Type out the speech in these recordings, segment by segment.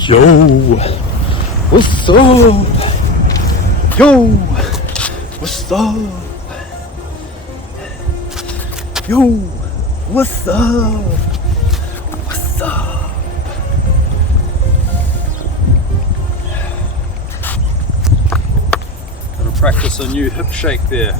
Yo, what's up? Yo, what's up? Yo, what's up? What's up? Gotta practice a new hip shake there.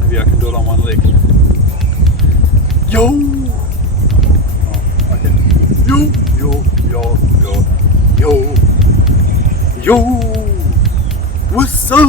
Maybe I can do it on one leg. Yo! Yo, yo, yo, yo, yo, yo, what's up?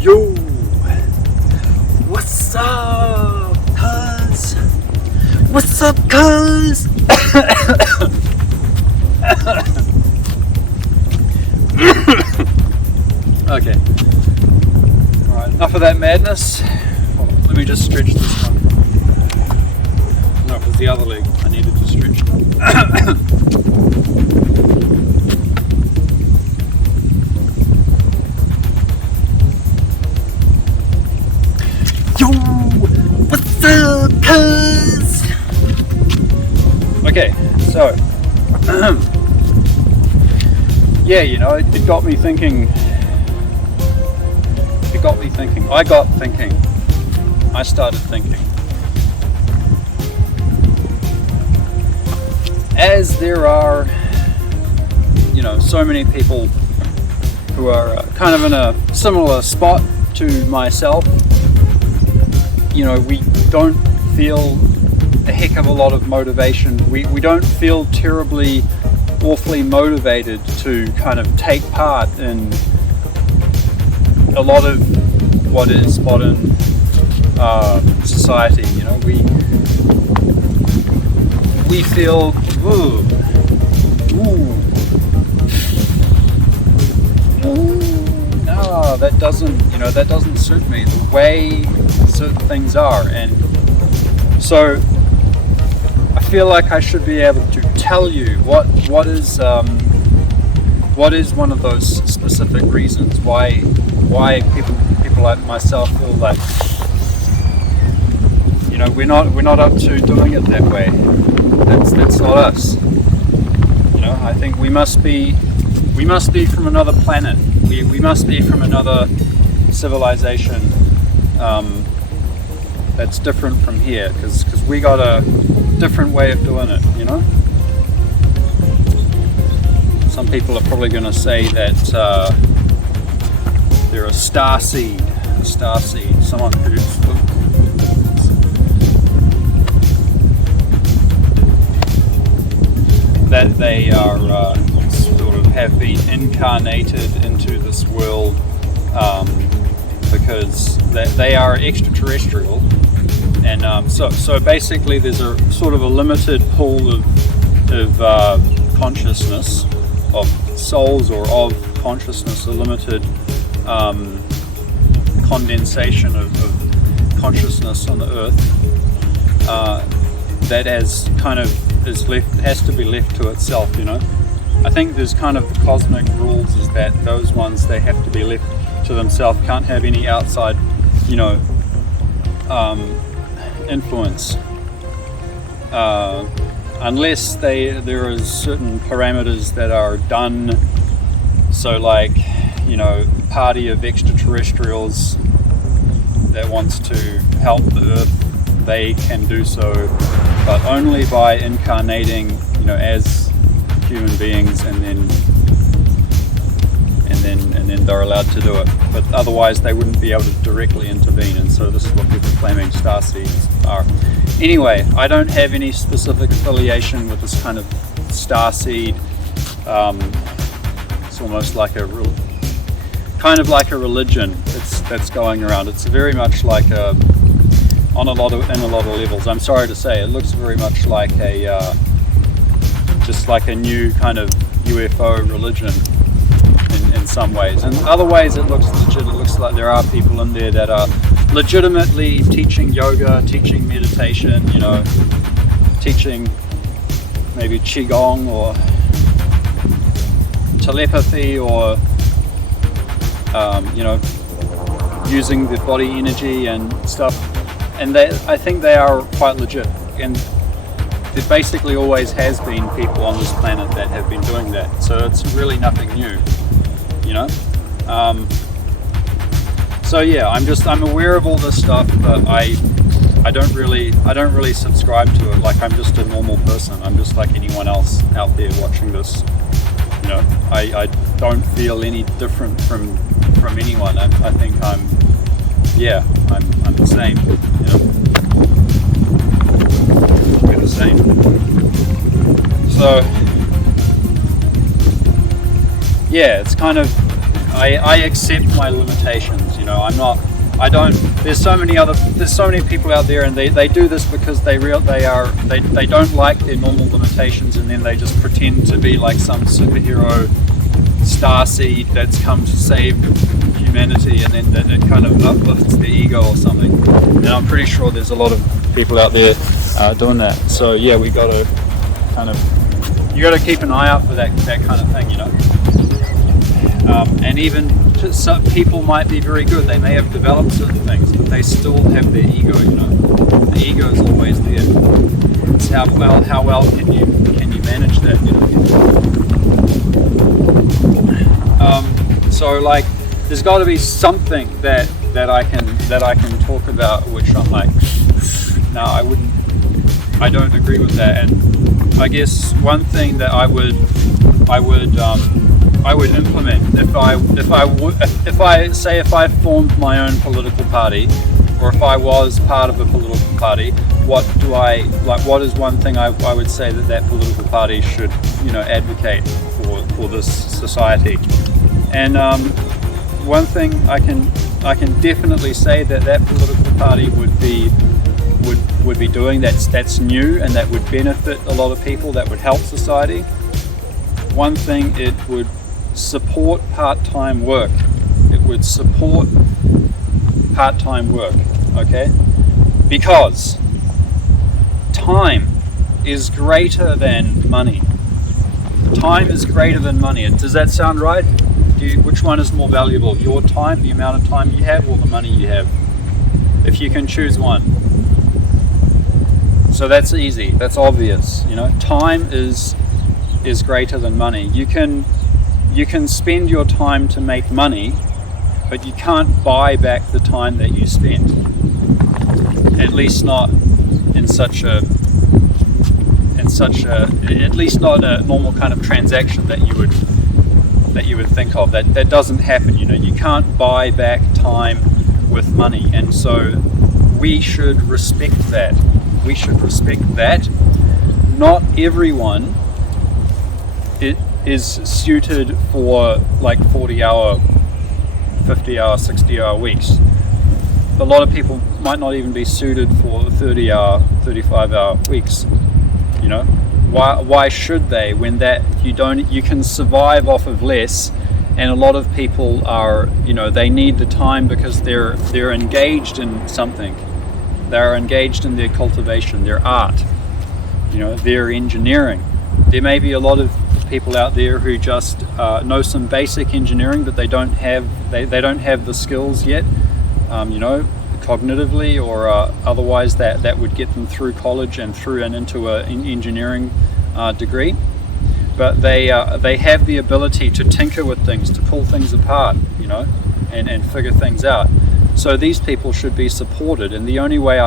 Yo, what's up, cuz? What's up, cuz? Okay, alright, enough of that madness. Let me just stretch this one. No, it was the other leg I needed to stretch. Yo, what's up, cuz? Okay, so yeah, you know, it got me thinking. I started thinking. As there are, you know, so many people who are kind of in a similar spot to myself, you know, we don't feel a heck of a lot of motivation. We don't feel terribly, awfully motivated to kind of take part in a lot of what is modern society. You know, we feel no, that doesn't suit me the way certain things are, and so I feel like I should be able to tell you what is one of those specific reasons why people like myself feel like, you know, we're not up to doing it that way. That's not us. You know, I think we must be from another planet. We must be from another civilization that's different from here, because we got a different way of doing it. You know, some people are probably going to say that they're a star seed. Someone who's that they are sort of have been incarnated into this world because they are extraterrestrial, and so basically there's a sort of a limited pool of consciousness, of souls or of consciousness, a limited condensation of consciousness on the earth that has kind of has to be left to itself. You know, I think there's kind of the cosmic rules is that those ones, they have to be left to themselves, can't have any outside, you know, influence, unless there is certain parameters that are done. So like, you know, party of extraterrestrials that wants to help the earth, they can do so, but only by incarnating, you know, as human beings, and then they're allowed to do it. But otherwise, they wouldn't be able to directly intervene. And so this is what people are claiming starseeds are. Anyway, I don't have any specific affiliation with this kind of starseed. It's almost like a religion that's going around. It's very much like in a lot of levels. I'm sorry to say, it looks very much like just like a new kind of UFO religion in some ways. In other ways, it looks legit. It looks like there are people in there that are legitimately teaching yoga, teaching meditation, you know, teaching maybe qigong or telepathy, or you know, using the body energy and stuff and I think they are quite legit. And there basically always has been people on this planet that have been doing that. So it's really nothing new, you know. So yeah, I'm aware of all this stuff, but I don't really subscribe to it. Like, I'm just a normal person. I'm just like anyone else out there watching this. You know, I don't feel any different from anyone. I think I'm the same. You know, we're the same. So yeah, it's kind of, I accept my limitations. You know, there's so many people out there, and they do this because they don't like their normal limitations, and then they just pretend to be like some superhero starseed that's come to save humanity, and then it kind of uplifts their ego or something. And I'm pretty sure there's a lot of people out there doing that. So yeah, you got to keep an eye out for that kind of thing, you know. And even some people might be very good. They may have developed certain things, but they still have their ego. You know, the ego is always there. It's how well can you manage that? You know. So like, there's got to be something that I can talk about, which I'm like, no, I don't agree with that. And I guess one thing that I would implement if I formed my own political party, or if I was part of a political party, what is one thing I would say that political party should, you know, advocate for this society? And one thing I can definitely say that political party would be doing that's new and that would benefit a lot of people, that would help society. One thing, it would support part-time work. It would support part-time work, okay? Because time is greater than money. Time is greater than money. Does that sound right? Which one is more valuable? Your time, the amount of time you have, or the money you have? If you can choose one. So that's easy, that's obvious, you know. Time is greater than money. You can spend your time to make money, but you can't buy back the time that you spent. At least not in such a at least not a normal kind of transaction that you would think of. That doesn't happen, you know. You can't buy back time with money, and so we should respect that. We should respect that. Not everyone is suited for like 40-hour, 50-hour, 60-hour weeks. A lot of people might not even be suited for 30-hour, 35-hour weeks. You know, why should they, when you can survive off of less? And a lot of people are, you know, they need the time because they're engaged in something. They're engaged in their cultivation, their art, you know, their engineering. There may be a lot of people out there who just know some basic engineering, but they don't have the skills yet, you know, cognitively or otherwise that would get them through college and into an engineering degree. But they have the ability to tinker with things, to pull things apart, you know, and figure things out. So these people should be supported, and the only way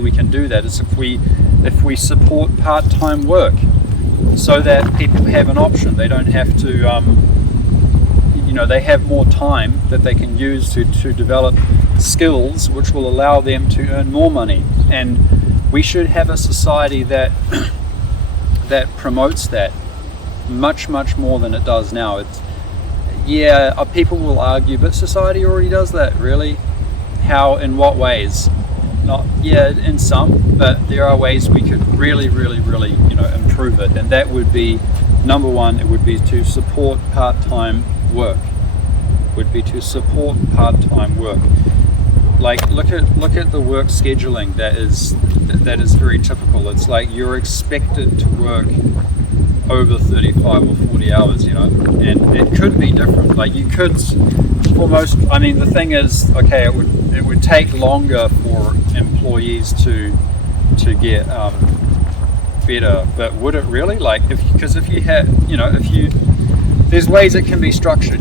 we can do that is if we support part-time work, so that people have an option. They don't have to, you know, they have more time that they can use to develop skills which will allow them to earn more money. And we should have a society that promotes that much more than it does now. People will argue, but society already does that. Really? How? In what ways? In some, but there are ways we could really, you know, improve it. And that would be, number one, it would be to support part-time work. Like, look at the work scheduling that is very typical. It's like you're expected to work over 35 or 40 hours, and it could be different. Like you could, for most, I mean, the thing is, okay, it would take longer for employees to get better, but would it really? Like, because if you had, there's ways it can be structured,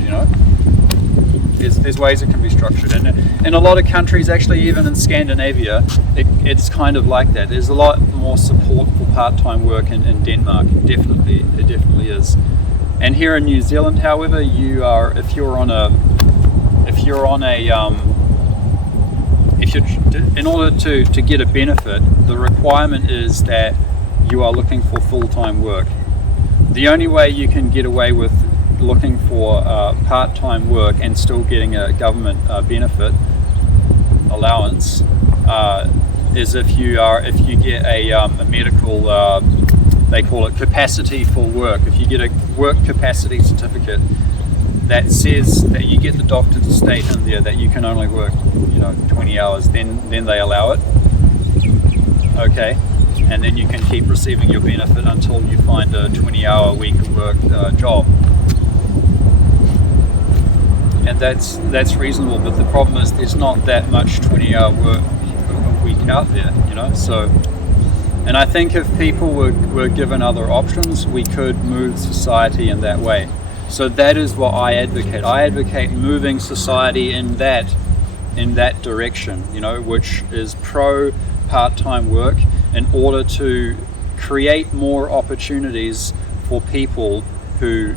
There's ways it can be structured, and in a lot of countries, actually even in Scandinavia, it's kind of like that. There's a lot more support for part-time work in Denmark. It definitely is. And here in New Zealand, however, if you're in order to get a benefit, the requirement is that you are looking for full-time work. The only way you can get away with looking for part-time work and still getting a government benefit allowance is if you get a medical, they call it capacity for work. If you get a work capacity certificate that says that you get the doctor to state in there that you can only work 20 hours, then they allow it. Okay, and then you can keep receiving your benefit until you find a 20-hour week of work job. And that's reasonable, but the problem is there's not that much 20-hour work a week out there, So, and I think if people were given other options, we could move society in that way. So that is what I advocate. I advocate moving society in that direction, which is pro part-time work, in order to create more opportunities for people who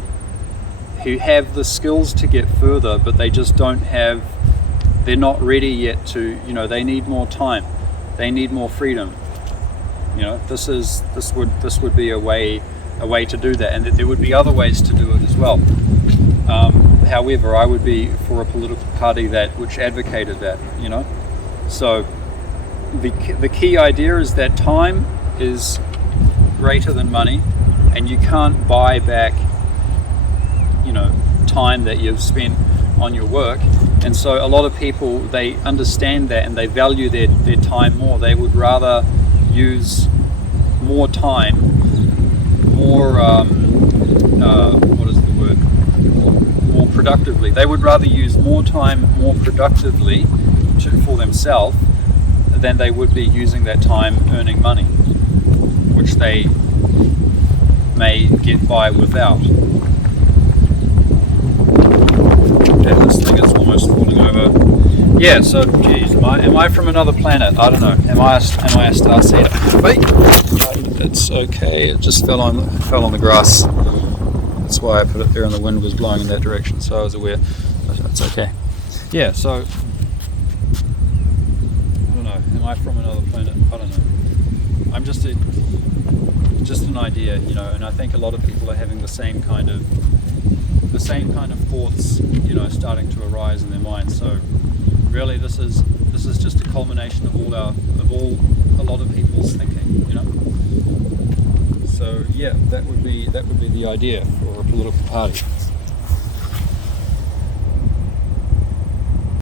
have the skills to get further, but they just they're not ready yet to, they need more time, they need more freedom. This would be a way to do that, and there would be other ways to do it as well. However, I would be for a political party which advocated that, So the key idea is that time is greater than money, and you can't buy back time that you've spent on your work. And so a lot of people, they understand that and they value their time more. They would rather use more time, more more productively. They would rather use more time more productively for themselves than they would be using that time earning money, which they may get by without. And this thing is almost falling over. Yeah, so geez, am I from another planet? I don't know. Am I a starseeder? Wait, it's okay. It just fell on the grass. That's why I put it there, and the wind was blowing in that direction, so I was aware. But it's okay. Yeah, so I don't know. Am I from another planet? I don't know. I'm just an idea, and I think a lot of people are having the same kind of thoughts, starting to arise in their minds. So really, this is just a culmination of a lot of people's thinking, So yeah, that would be the idea for a political party.